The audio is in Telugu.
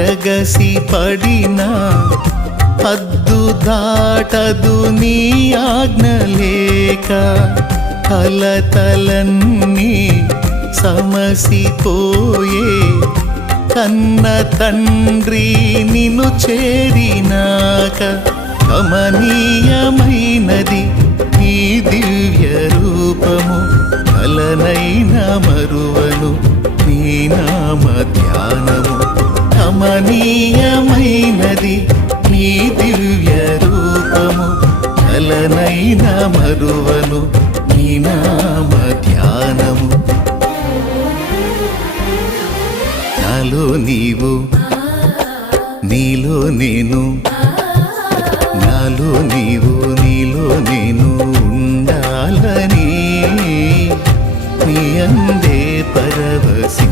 ఎగసి పడిన హద్దు దాటదు నీ ఆజ్ఞ లేక. కలతలన్నీ సమసిపోయే కన్న తండ్రి నిన్ను చేరినాక. కమనీయమైనది నీ దివ్య రూపము, కలనైన మరువను నీ నామ ధ్యానము. కమనీయమైనది నీ దివ్య రూపము, కలనైన మరువను నీ నామ ధ్యానము. నాలో నీవు నీలో నేను, నాలో నీవు నీలో నేను ఉండాలని, నీ అందే పరవశించాలని.